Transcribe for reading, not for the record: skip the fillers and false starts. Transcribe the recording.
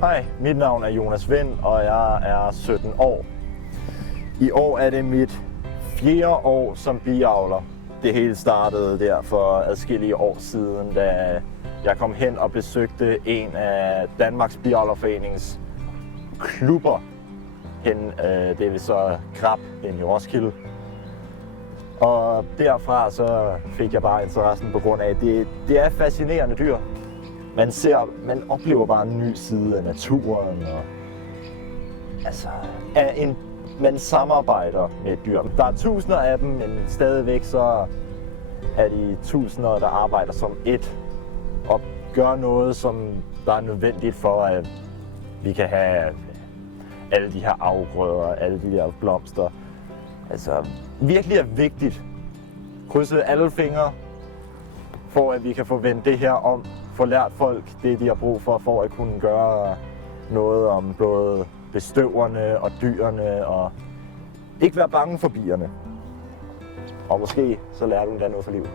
Hej, mit navn er Jonas Vind, og jeg er 17 år. I år er det mit 4. år som biavler. Det hele startede der for adskillige år siden, da jeg kom hen og besøgte en af Danmarks Biavlerforeningens klubber. Det vil så Grab hen i Roskilde. Og derfra så fik jeg bare interessen på grund af, at det er fascinerende dyr. Man oplever bare en ny side af naturen, og man samarbejder med et dyr. Der er tusinder af dem, men stadigvæk så er de tusinder, der arbejder som et og gør noget, som der er nødvendigt for, at vi kan have alle de her afgrøder, alle de der blomster. Virkelig er vigtigt. Krydse alle fingre, for at vi kan få vendt det her om. Få lært folk det, de har brug for at kunne gøre noget om både bestøverne og dyrene, og ikke være bange for bierne. Og måske så lærer du endda noget for livet.